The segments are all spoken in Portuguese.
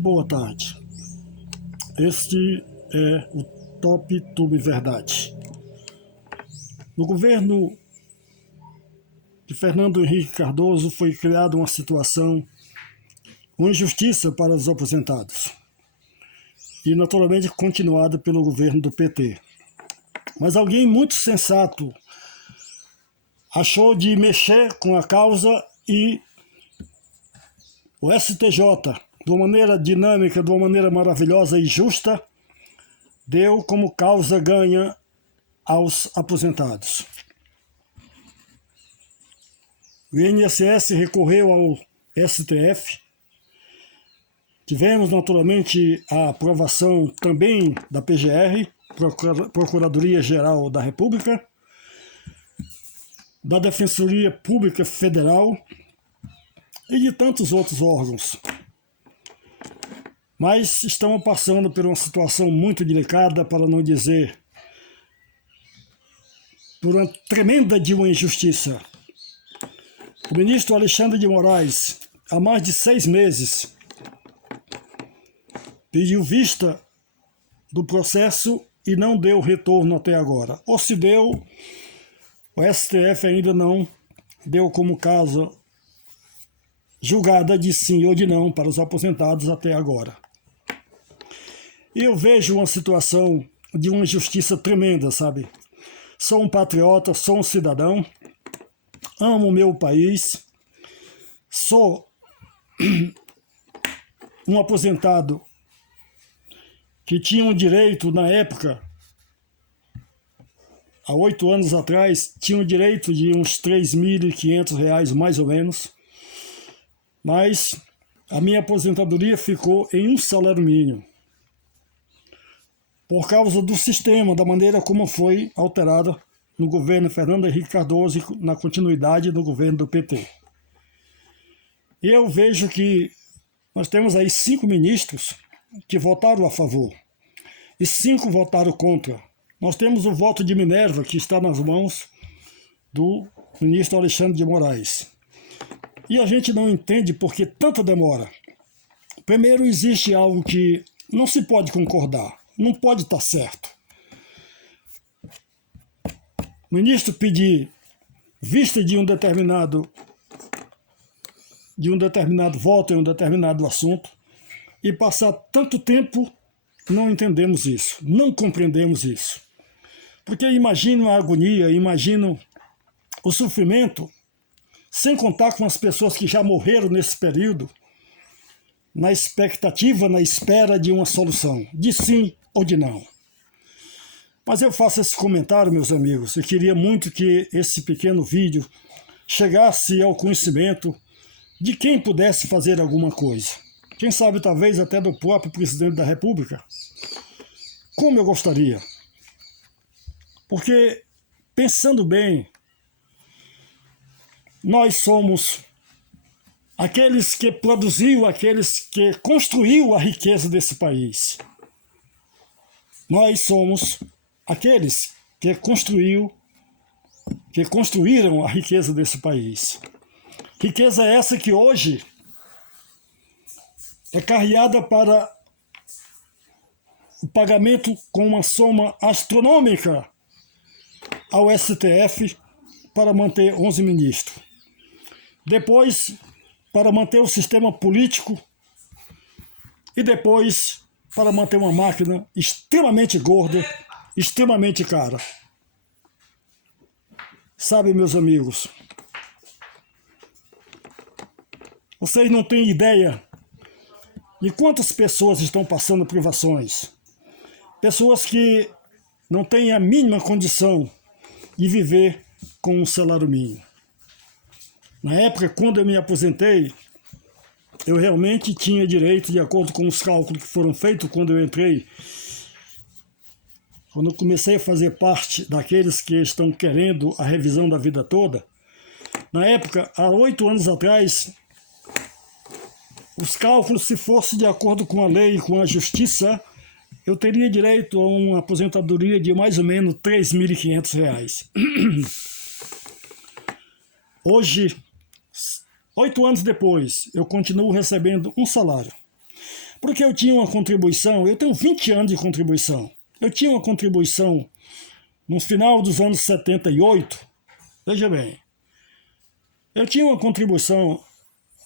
Boa tarde. Este é o Top Tube Verdade. No governo de Fernando Henrique Cardoso foi criada uma situação, uma injustiça para os aposentados e naturalmente continuada pelo governo do PT. Mas alguém muito sensato achou de mexer com a causa e o STJ, de uma maneira dinâmica, de uma maneira maravilhosa e justa, deu como causa ganha aos aposentados. O INSS recorreu ao STF. Tivemos naturalmente a aprovação também da PGR, Procuradoria-Geral da República, da Defensoria Pública Federal e de tantos outros órgãos. Mas estamos passando por uma situação muito delicada, para não dizer por uma tremenda de uma injustiça. O ministro Alexandre de Moraes, há mais de 6 meses, pediu vista do processo e não deu retorno até agora. Ou se deu, o STF ainda não deu como causa julgada de sim ou de não para os aposentados até agora. E eu vejo uma situação de uma injustiça tremenda, sabe? Sou um patriota, sou um cidadão, amo o meu país, sou um aposentado que tinha um direito na época, há 8 anos atrás, tinha um direito de uns R$3.500 mais ou menos, mas a minha aposentadoria ficou em um salário mínimo, por causa do sistema, da maneira como foi alterada no governo Fernando Henrique Cardoso e na continuidade do governo do PT. E eu vejo que nós temos aí 5 ministros que votaram a favor e 5 votaram contra. Nós temos o voto de Minerva, que está nas mãos do ministro Alexandre de Moraes. E a gente não entende por que tanta demora. Primeiro, existe algo que não se pode concordar, não pode estar certo. O ministro pedir vista de um determinado voto em um determinado assunto e passar tanto tempo, não entendemos isso, não compreendemos isso. Porque imagino a agonia, imagino o sofrimento, sem contar com as pessoas que já morreram nesse período, na expectativa, na espera de uma solução, de sim ou de não. Mas eu faço esse comentário, meus amigos, eu queria muito que esse pequeno vídeo chegasse ao conhecimento de quem pudesse fazer alguma coisa. Quem sabe, talvez, até do próprio presidente da República. Como eu gostaria. Porque, pensando bem, nós somos aqueles que produziu, aqueles que construiu a riqueza desse país. Nós somos aqueles que construíram a riqueza desse país. Riqueza essa que hoje é carreada para o pagamento com uma soma astronômica ao STF para manter 11 ministros. Depois, para manter o sistema político e depois para manter uma máquina extremamente gorda, extremamente cara. Sabe, meus amigos, vocês não têm ideia de quantas pessoas estão passando privações. Pessoas que não têm a mínima condição de viver com um salário mínimo. Na época, quando eu me aposentei, eu realmente tinha direito, de acordo com os cálculos que foram feitos quando eu entrei, quando eu comecei a fazer parte daqueles que estão querendo a revisão da vida toda. Na época, há 8 anos atrás, os cálculos, se fosse de acordo com a lei e com a justiça, eu teria direito a uma aposentadoria de mais ou menos R$3.500. Hoje, 8 anos depois, eu continuo recebendo um salário. Porque eu tinha uma contribuição, eu tenho 20 anos de contribuição. Eu tinha uma contribuição no final dos anos 78, veja bem, eu tinha uma contribuição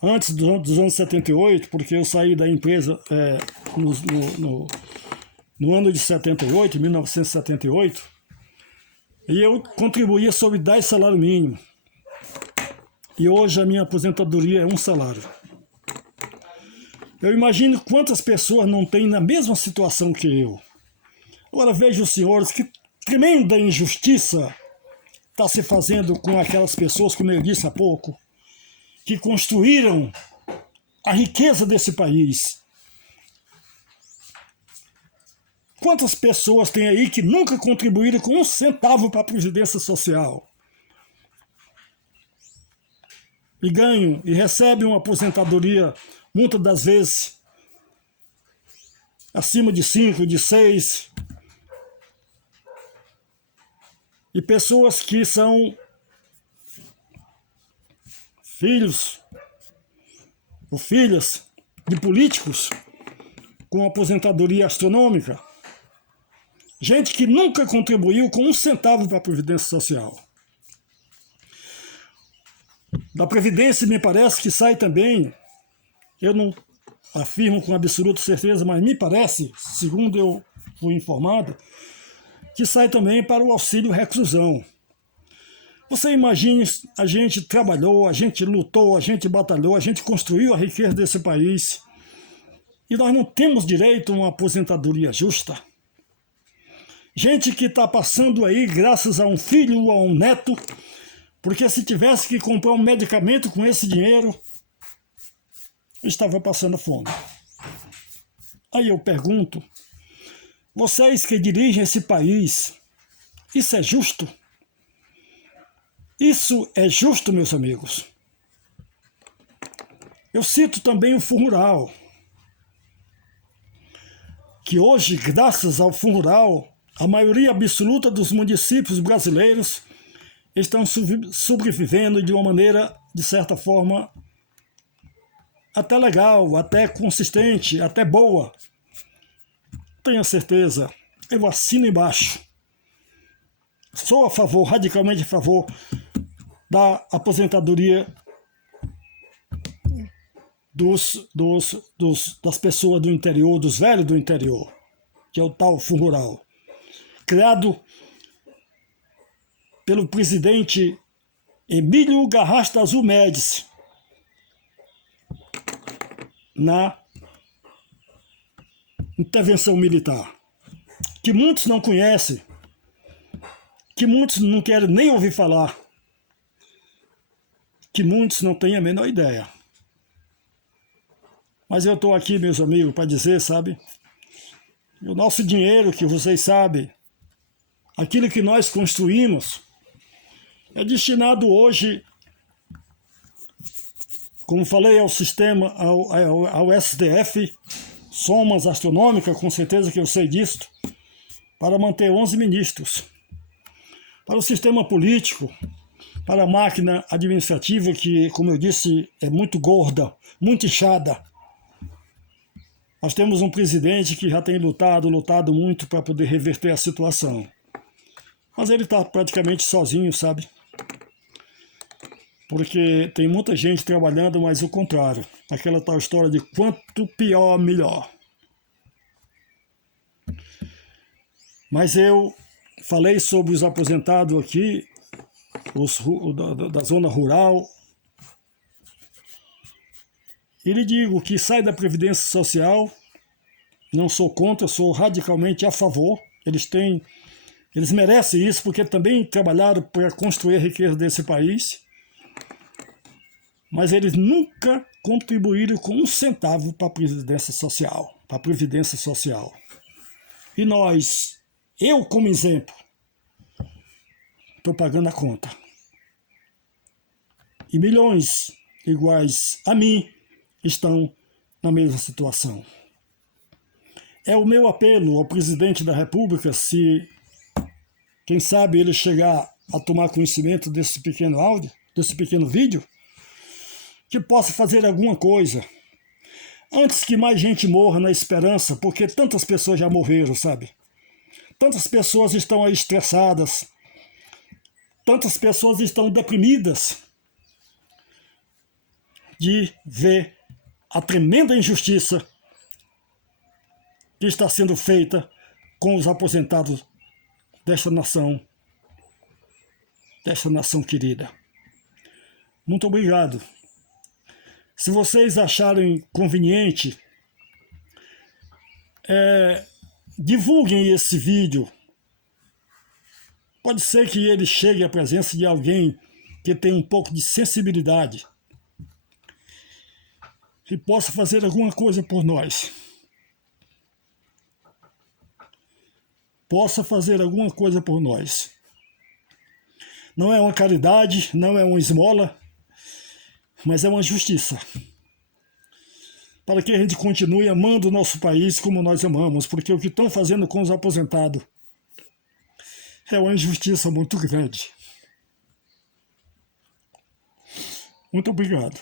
antes dos anos 78, porque eu saí da empresa no ano de 78, 1978, e eu contribuía sobre 10 salários mínimos. E hoje a minha aposentadoria é 1 salário. Eu imagino quantas pessoas não têm na mesma situação que eu. Agora vejam, senhores, que tremenda injustiça está se fazendo com aquelas pessoas, como eu disse há pouco, que construíram a riqueza desse país. Quantas pessoas tem aí que nunca contribuíram com 1 centavo para a Previdência Social? E ganham e recebem uma aposentadoria, muitas das vezes, acima de 5, de 6. E pessoas que são filhos ou filhas de políticos com aposentadoria astronômica. Gente que nunca contribuiu com 1 centavo para a Previdência Social. Da Previdência me parece que sai também, eu não afirmo com absoluta certeza, mas me parece, segundo eu fui informado, que sai também para o auxílio reclusão. Você imagine, a gente trabalhou, a gente lutou, a gente batalhou, a gente construiu a riqueza desse país e nós não temos direito a uma aposentadoria justa. Gente que está passando aí graças a um filho ou a um neto, porque se tivesse que comprar um medicamento com esse dinheiro, estava passando fome. Aí eu pergunto, vocês que dirigem esse país, isso é justo? Isso é justo, meus amigos? Eu cito também o Fundo Rural, que hoje, graças ao Fundo Rural, a maioria absoluta dos municípios brasileiros estão sobrevivendo de uma maneira, de certa forma, até legal, até consistente, até boa. Tenha certeza, eu assino embaixo. Sou a favor, radicalmente a favor, da aposentadoria das pessoas do interior, dos velhos do interior, que é o tal Fundo Rural, criado pelo presidente Emílio Garrastazu Médici, na intervenção militar, que muitos não conhecem, que muitos não querem nem ouvir falar, que muitos não têm a menor ideia. Mas eu estou aqui, meus amigos, para dizer, sabe, o nosso dinheiro, que vocês sabem, aquilo que nós construímos, é destinado hoje, como falei, ao sistema, ao STF, somas astronômicas, com certeza que eu sei disso, para manter 11 ministros. Para o sistema político, para a máquina administrativa, que, como eu disse, é muito gorda, muito inchada. Nós temos um presidente que já tem lutado muito para poder reverter a situação. Mas ele está praticamente sozinho, sabe? Porque tem muita gente trabalhando, mas o contrário. Aquela tal história de quanto pior, melhor. Mas eu falei sobre os aposentados aqui, da zona rural, e lhe digo que sai da Previdência Social, não sou contra, sou radicalmente a favor. Eles merecem isso, porque também trabalharam para construir a riqueza desse país, mas eles nunca contribuíram com 1 centavo para a Previdência Social. E nós, eu como exemplo, estou pagando a conta. E milhões iguais a mim estão na mesma situação. É o meu apelo ao presidente da República, se, quem sabe, ele chegar a tomar conhecimento desse pequeno áudio, desse pequeno vídeo, que possa fazer alguma coisa. Antes que mais gente morra na esperança, porque tantas pessoas já morreram, sabe? Tantas pessoas estão aí estressadas, tantas pessoas estão deprimidas de ver a tremenda injustiça que está sendo feita com os aposentados desta nação querida. Muito obrigado. Se vocês acharem conveniente, divulguem esse vídeo. Pode ser que ele chegue à presença de alguém que tem um pouco de sensibilidade e possa fazer alguma coisa por nós. Possa fazer alguma coisa por nós. Não é uma caridade, não é uma esmola, mas é uma justiça. Para que a gente continue amando o nosso país como nós amamos, porque o que estão fazendo com os aposentados é uma injustiça muito grande. Muito obrigado.